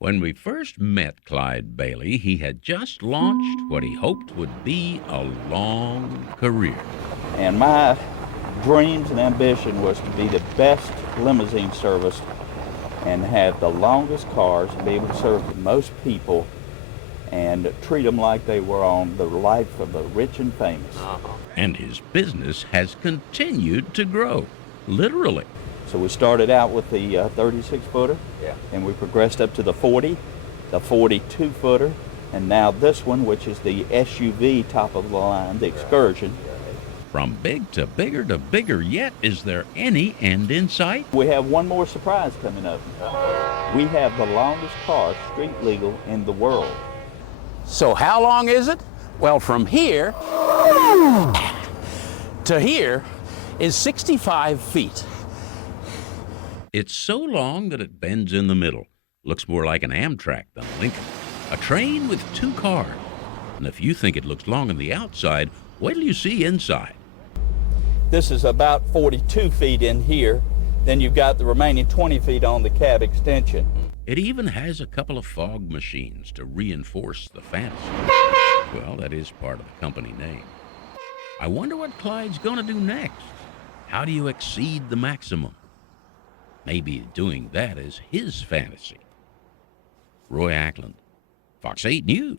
When we first met Clyde Bailey, he had just launched what he hoped would be a long career. And my dreams and ambition was to be the best limousine service and have the longest cars and be able to serve the most people and treat them like they were on the life of the rich and famous. And his business has continued to grow, literally. So we started out with the 36-footer, and we progressed up to the 40, the 42-footer, and now this one, which is the SUV top of the line, the Excursion. From big to bigger yet, is there any end in sight? We have one more surprise coming up. We have the longest car street legal in the world. So how long is it? Well, from here to here is 65 feet. It's so long that it bends in the middle. Looks more like an Amtrak than a Lincoln. A train with two cars. And if you think it looks long on the outside, wait till you see inside. This is about 42 feet in here. Then you've got the remaining 20 feet on the cab extension. It even has a couple of fog machines to reinforce the fantasy. Well, that is part of the company name. I wonder what Clyde's gonna do next. How do you exceed the maximum? Maybe doing that is his fantasy. Roy Ackland, Fox 8 News.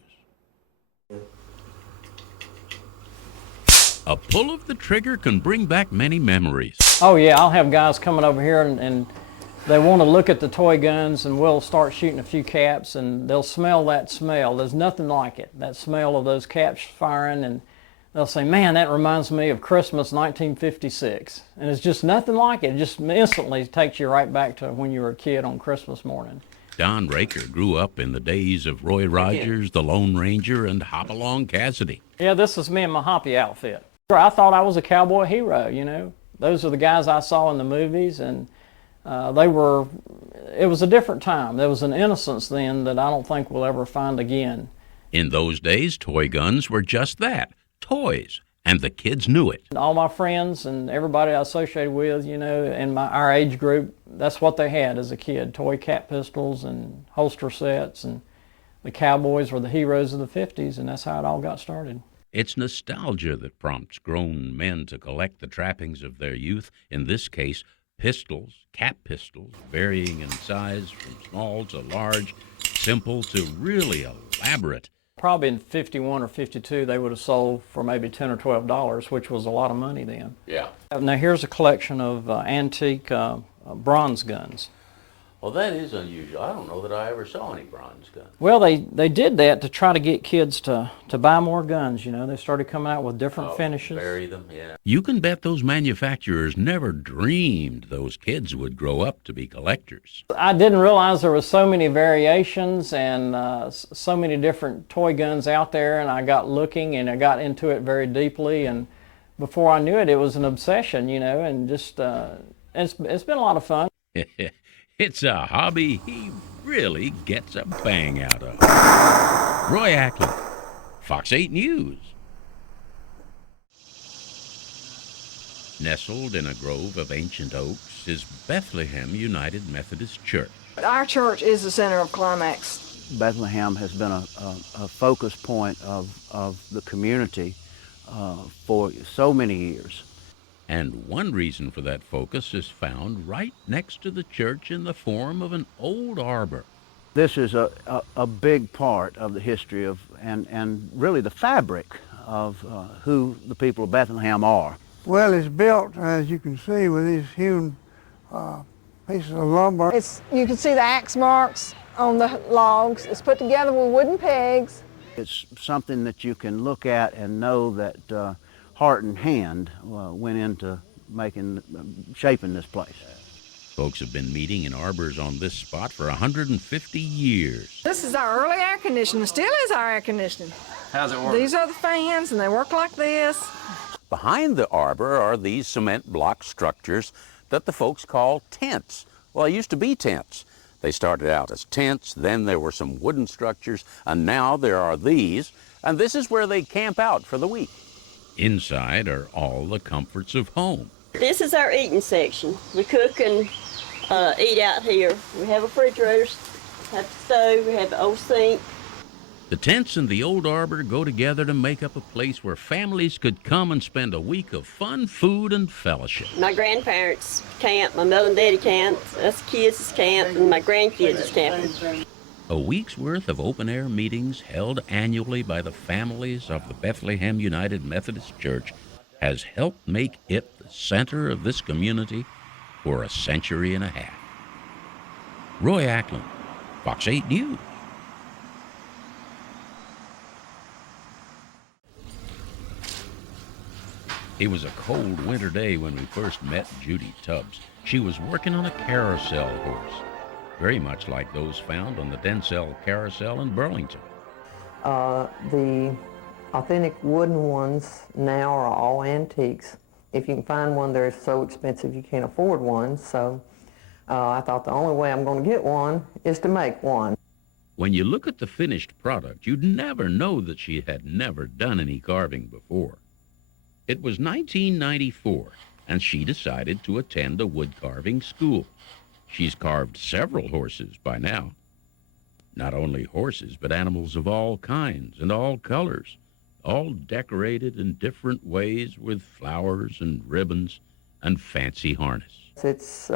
A pull of the trigger can bring back many memories. Oh yeah, I'll have guys coming over here and they want to look at the toy guns, and we'll start shooting a few caps, and they'll smell that smell. There's nothing like it, that smell of those caps firing, and they'll say, man, that reminds me of Christmas 1956. And it's just nothing like it. It just instantly takes you right back to when you were a kid on Christmas morning. Don Raker grew up in the days of Roy Rogers, the Lone Ranger, and Hop-Along Cassidy. Yeah, this is me in my hoppy outfit. I thought I was a cowboy hero, you know. Those are the guys I saw in the movies, and it was a different time. There was an innocence then that I don't think we'll ever find again. In those days, toy guns were just that, toys, and the kids knew it. All my friends and everybody I associated with, you know, in our age group, that's what they had as a kid, toy cap pistols and holster sets, and the cowboys were the heroes of the 50s, and that's how it all got started. It's nostalgia that prompts grown men to collect the trappings of their youth, in this case, pistols, cap pistols, varying in size from small to large, simple to really elaborate. Probably in 51 or 52, they would have sold for maybe $10 or $12, which was a lot of money then. Yeah. Now here's a collection of antique bronze guns. Well, that is unusual. I don't know that I ever saw any bronze guns. Well, they did that to try to get kids to buy more guns, you know. They started coming out with different finishes. Bury them, yeah. You can bet those manufacturers never dreamed those kids would grow up to be collectors. I didn't realize there were so many variations and so many different toy guns out there, and I got looking and I got into it very deeply, and before I knew it, it was an obsession, you know, and just it's been a lot of fun. It's a hobby he really gets a bang out of. Roy Ackland, Fox 8 News. Nestled in a grove of ancient oaks is Bethlehem United Methodist Church. Our church is the center of climax. Bethlehem has been a focus point of the community for so many years. And one reason for that focus is found right next to the church in the form of an old arbor. This is a big part of the history of, and really the fabric of who the people of Bethlehem are. Well, it's built, as you can see, with these hewn pieces of lumber. You can see the axe marks on the logs. It's put together with wooden pegs. It's something that you can look at and know that heart and hand went into shaping this place. Folks have been meeting in arbors on this spot for 150 years. This is our early air conditioning. Still is our air conditioning. How's it work? These are the fans, and they work like this. Behind the arbor are these cement block structures that the folks call tents. Well, they used to be tents. They started out as tents, then there were some wooden structures, and now there are these, and this is where they camp out for the week. Inside are all the comforts of home. This is our eating section. We cook and eat out here. We have refrigerators have the stove, we have the old sink. The tents and the old Arbor go together to make up a place where families could come and spend a week of fun, food, and fellowship. My grandparents camp, my mother and daddy camp, us kids is camp, and my grandkids is camping. A week's worth of open-air meetings held annually by the families of the Bethlehem United Methodist Church has helped make it the center of this community for a century and a half. Roy Ackland, Fox 8 News. It was a cold winter day when we first met Judy Tubs. She was working on a carousel horse, very much like those found on the Denzel Carousel in Burlington. The authentic wooden ones now are all antiques. If you can find one, they're so expensive you can't afford one. So I thought the only way I'm going to get one is to make one. When you look at the finished product, you'd never know that she had never done any carving before. It was 1994, and she decided to attend a wood carving school. She's carved several horses by now. Not only horses, but animals of all kinds and all colors, all decorated in different ways with flowers and ribbons and fancy harness. It's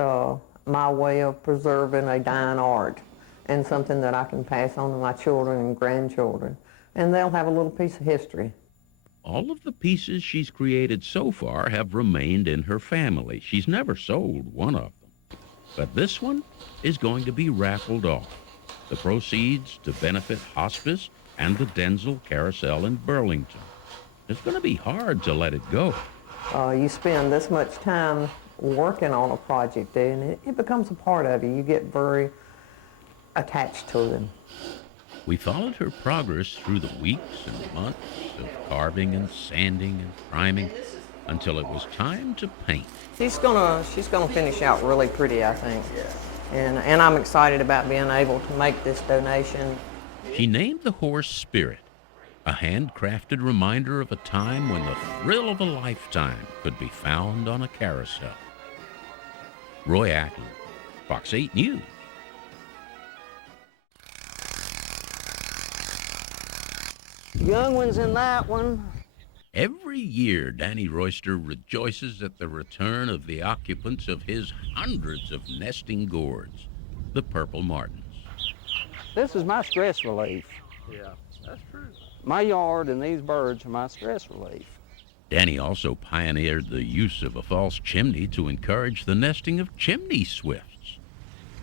my way of preserving a dying art and something that I can pass on to my children and grandchildren, and they'll have a little piece of history. All of the pieces she's created so far have remained in her family. She's never sold one of them. But this one is going to be raffled off. The proceeds to benefit hospice and the Denzel Carousel in Burlington. It's going to be hard to let it go. You spend this much time working on a project, and it becomes a part of you. You get very attached to them. We followed her progress through the weeks and months of carving and sanding and priming until it was time to paint. She's gonna finish out really pretty, I think. And I'm excited about being able to make this donation. She named the horse Spirit, a handcrafted reminder of a time when the thrill of a lifetime could be found on a carousel. Roy Ackland, Fox 8 News. Young ones in that one. Every year, Danny Royster rejoices at the return of the occupants of his hundreds of nesting gourds, the purple martins. This is my stress relief. Yeah, that's true. My yard and these birds are my stress relief. Danny also pioneered the use of a false chimney to encourage the nesting of chimney swifts.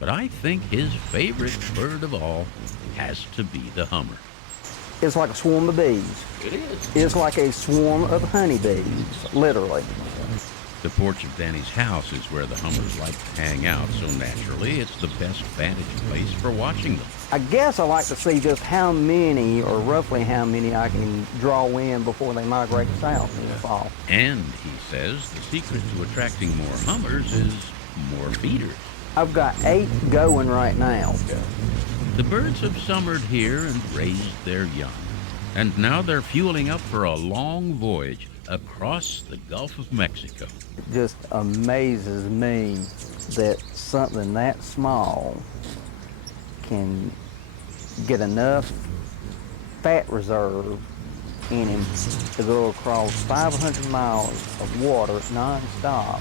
But I think his favorite bird of all has to be the hummer. It's like a swarm of bees. It is. It's like a swarm of honeybees, literally. The porch of Danny's house is where the hummers like to hang out, so naturally it's the best vantage place for watching them. I guess I like to see just how many, or roughly how many, I can draw in before they migrate south in the fall. And he says the secret to attracting more hummers is more feeders. I've got 8 going right now. The birds have summered here and raised their young, and now they're fueling up for a long voyage across the Gulf of Mexico. It just amazes me that something that small can get enough fat reserve in him to go across 500 miles of water non-stop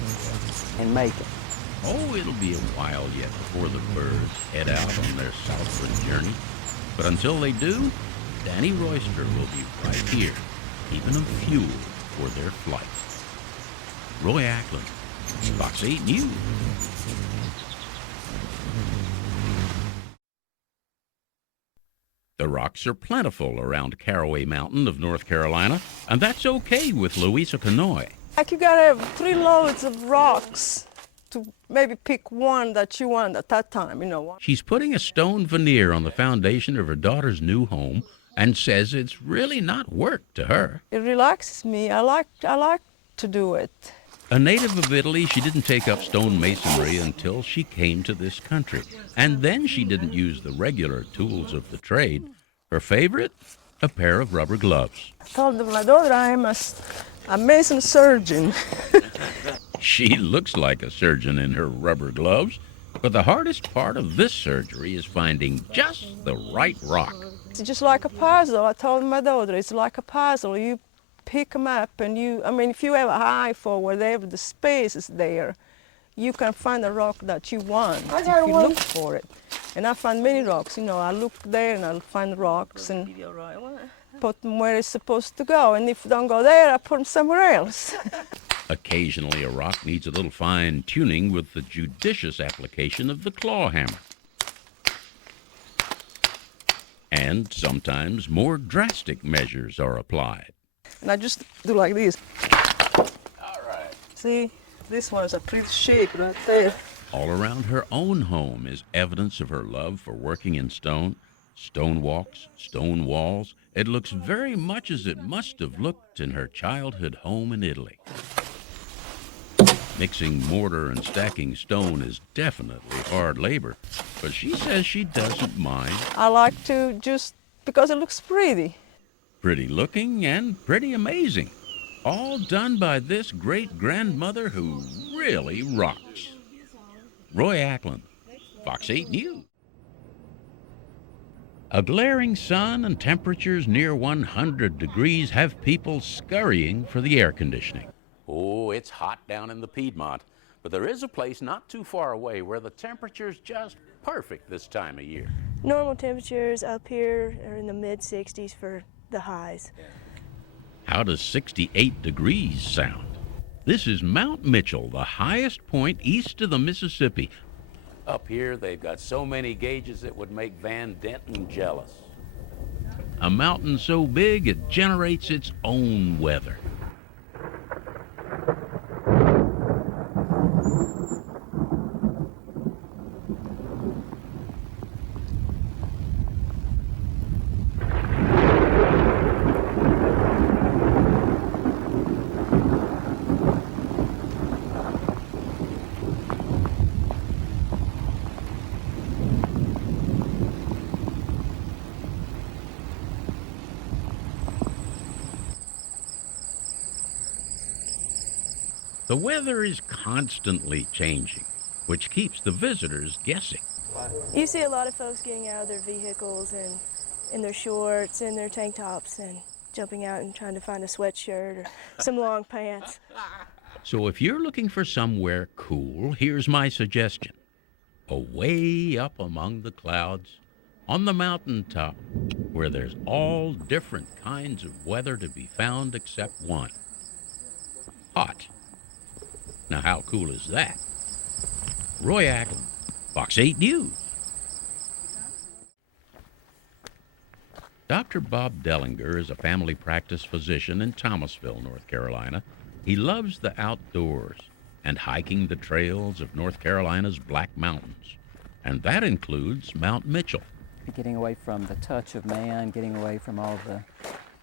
and make it. Oh, it'll be a while yet before the birds head out on their southward journey. But until they do, Danny Royster will be right here, keeping them fueled for their flight. Roy Ackland, Fox 8 News. The rocks are plentiful around Caraway Mountain of North Carolina, and that's okay with Louisa Canoy. Like you gotta have 3 loads of rocks to maybe pick one that you want at that time, you know. She's putting a stone veneer on the foundation of her daughter's new home and says it's really not work to her. It relaxes me. I like to do it. A native of Italy, she didn't take up stone masonry until she came to this country. And then she didn't use the regular tools of the trade. Her favorite? A pair of rubber gloves. I told my daughter I am a mason surgeon. She looks like a surgeon in her rubber gloves. But the hardest part of this surgery is finding just the right rock. It's just like a puzzle. I told my daughter, it's like a puzzle. You pick them up and if you have an eye for wherever the space is there, you can find a rock that you want if you look for it. And I find many rocks, I look there and I'll find rocks and put them where it's supposed to go. And if it don't go there, I put them somewhere else. Occasionally, a rock needs a little fine-tuning with the judicious application of the claw hammer. And sometimes more drastic measures are applied. And I just do like this. All right. See, this one is a pretty shape right there. All around her own home is evidence of her love for working in stone. Stone walks, stone walls. It looks very much as it must have looked in her childhood home in Italy. Mixing mortar and stacking stone is definitely hard labor, but she says she doesn't mind. I like to just because it looks pretty. Pretty looking and pretty amazing. All done by this great-grandmother who really rocks. Roy Ackland, Fox 8 News. A glaring sun and temperatures near 100 degrees have people scurrying for the air conditioning. Oh, it's hot down in the Piedmont, but there is a place not too far away where the temperature's just perfect this time of year. Normal temperatures up here are in the mid-60s for the highs. How does 68 degrees sound? This is Mount Mitchell, the highest point east of the Mississippi. Up here, they've got so many gauges it would make Van Denton jealous. A mountain so big it generates its own weather. The weather is constantly changing, which keeps the visitors guessing. You see a lot of folks getting out of their vehicles and in their shorts and their tank tops and jumping out and trying to find a sweatshirt or some long pants. So if you're looking for somewhere cool, here's my suggestion. Away up among the clouds, on the mountaintop, where there's all different kinds of weather to be found except one. Hot. Now, how cool is that? Roy Ackland, Fox 8 News. Dr. Bob Dellinger is a family practice physician in Thomasville, North Carolina. He loves the outdoors and hiking the trails of North Carolina's Black Mountains, and that includes Mount Mitchell. Getting away from the touch of man, getting away from all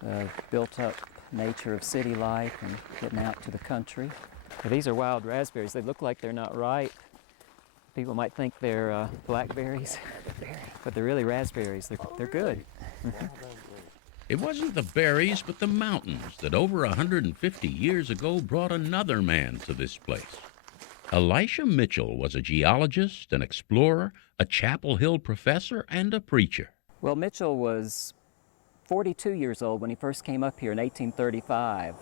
the built-up nature of city life and getting out to the country. These are wild raspberries. They look like they're not ripe. People might think they're blackberries, but they're really raspberries. They're good. It wasn't the berries, but the mountains that over 150 years ago brought another man to this place. Elisha Mitchell was a geologist, an explorer, a Chapel Hill professor, and a preacher. Well, Mitchell was 42 years old when he first came up here in 1835.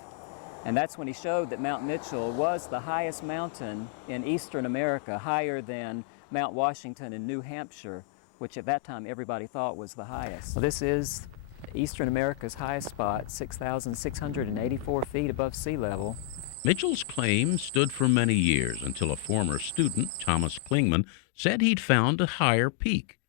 And that's when he showed that Mount Mitchell was the highest mountain in eastern America, higher than Mount Washington in New Hampshire, which at that time everybody thought was the highest. Well, this is eastern America's highest spot, 6,684 feet above sea level. Mitchell's claim stood for many years until a former student, Thomas Klingman, said he'd found a higher peak.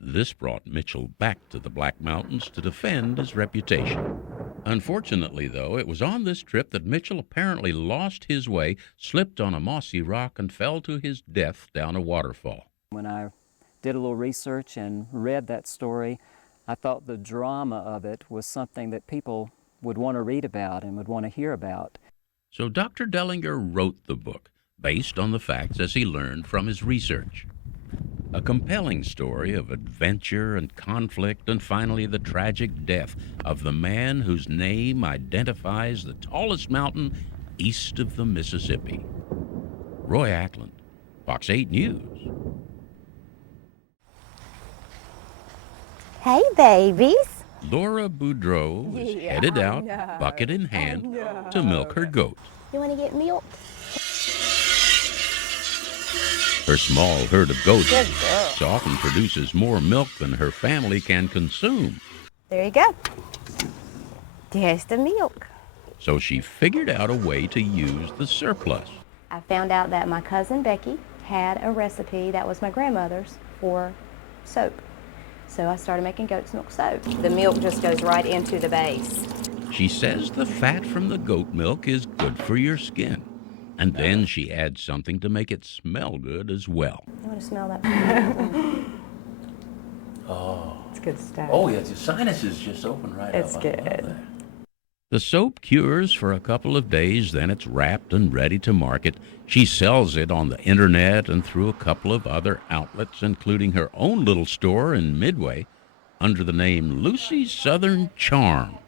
This brought Mitchell back to the Black Mountains to defend his reputation. Unfortunately, though, it was on this trip that Mitchell apparently lost his way, slipped on a mossy rock, and fell to his death down a waterfall. When I did a little research and read that story, I thought the drama of it was something that people would want to read about and would want to hear about. So Dr. Dellinger wrote the book, based on the facts as he learned from his research. A compelling story of adventure and conflict and finally the tragic death of the man whose name identifies the tallest mountain east of the Mississippi. Roy Ackland, Fox 8 News. Hey, babies. Lara Boudreau is headed out, bucket in hand, to milk her goats. You want to get milk? Her small herd of goats often produces more milk than her family can consume. There you go. There's the milk. So she figured out a way to use the surplus. I found out that my cousin Becky had a recipe that was my grandmother's for soap. So I started making goat's milk soap. The milk just goes right into the base. She says the fat from the goat milk is good for your skin. And then she adds something to make it smell good as well. You want to smell that? Oh. It's good stuff. Oh, yeah, your sinuses just open right It's up. good. The soap cures for a couple of days, then it's wrapped and ready to market. She sells it on the internet and through a couple of other outlets, including her own little store in Midway, under the name Lucy's Southern Charm.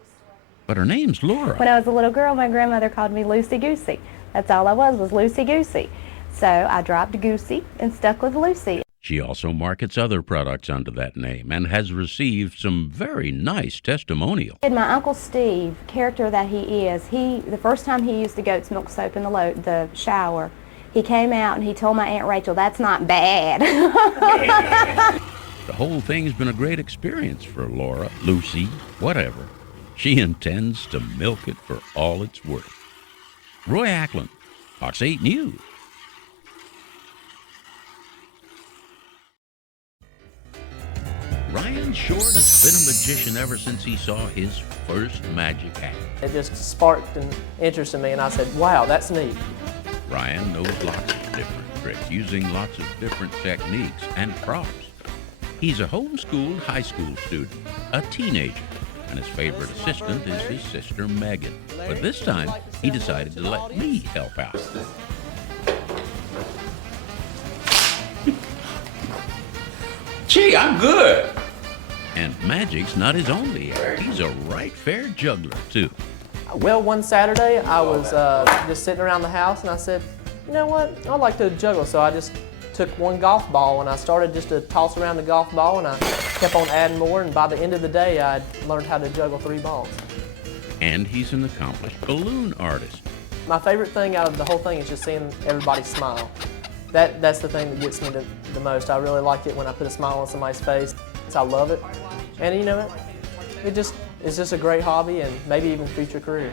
But her name's Lara. When I was a little girl, my grandmother called me Lucy Goosey. That's all I was Lucy Goosey. So I dropped Goosey and stuck with Lucy. She also markets other products under that name and has received some very nice testimonials. My Uncle Steve, character that he is, the first time he used the goat's milk soap in the shower, he came out and he told my Aunt Rachel, "That's not bad." The whole thing's been a great experience for Lara, Lucy, whatever. She intends to milk it for all it's worth. Roy Ackland, Fox 8 News. Ryan Short has been a magician ever since he saw his first magic act. It just sparked an interest in me, and I said, wow, that's neat. Ryan knows lots of different tricks, using lots of different techniques and props. He's a homeschooled high school student, a teenager, and his favorite assistant is his sister Megan. But this time, he decided to let me help out. Gee, I'm good. And magic's not his only art. He's a right fair juggler, too. Well, one Saturday, I was just sitting around the house, and I said, you know what, I'd like to juggle. So I just took one golf ball, and I started just to toss around the golf ball, and I kept on adding more, and by the end of the day, I learned how to juggle 3 balls. And he's an accomplished balloon artist. My favorite thing out of the whole thing is just seeing everybody smile. That's the thing that gets me the most. I really like it when I put a smile on somebody's face. I love it. And you know what? It's just a great hobby and maybe even future career.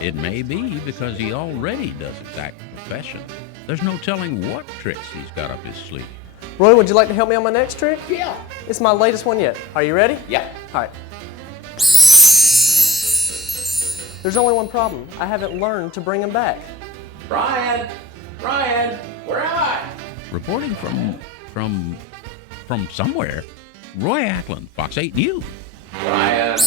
It may be because he already does his acting profession. There's no telling what tricks he's got up his sleeve. Roy, would you like to help me on my next trick? Yeah. It's my latest one yet. Are you ready? Yeah. All right. There's only one problem. I haven't learned to bring him back. Ryan, where am I? Reporting from somewhere, Roy Ackland, Fox 8 News. Ryan.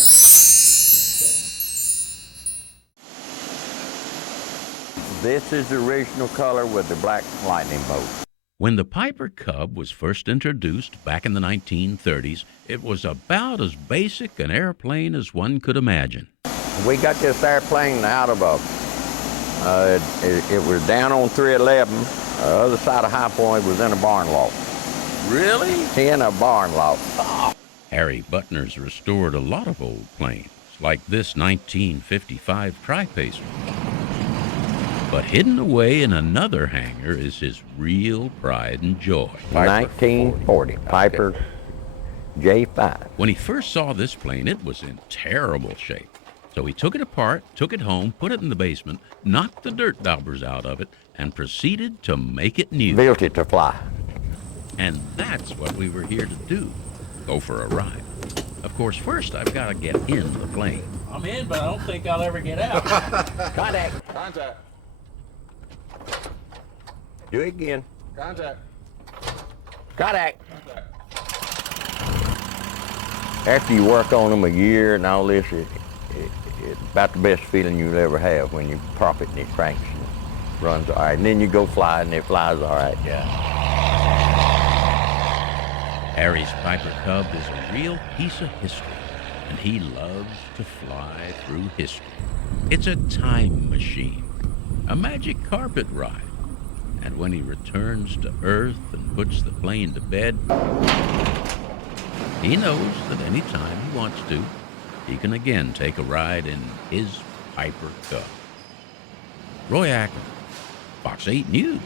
This is the original color with the black lightning bolt. When the Piper Cub was first introduced back in the 1930s, it was about as basic an airplane as one could imagine. We got this airplane out of it was down on 311. The other side of High Point was in a barn loft. Really? In a barn loft. Oh. Harry Butner's restored a lot of old planes, like this 1955 Tri-Pacer. But hidden away in another hangar is his real pride and joy. 1940 Piper J5. When he first saw this plane, it was in terrible shape. So he took it apart, took it home, put it in the basement, knocked the dirt daubers out of it, and proceeded to make it new. Built it to fly. And that's what we were here to do, go for a ride. Of course, first I've got to get in the plane. I'm in, but I don't think I'll ever get out. Contact. Do it again. Contact. After you work on them a year and all this, it's about the best feeling you'll ever have when you prop it and it cranks and runs all right. And then you go fly and it flies all right. Yeah. Harry's Piper Cub is a real piece of history, and he loves to fly through history. It's a time machine, a magic carpet ride, And when he returns to Earth and puts the plane to bed, he knows that any time he wants to, he can again take a ride in his Piper Cub. Roy Ackland, Fox 8 News.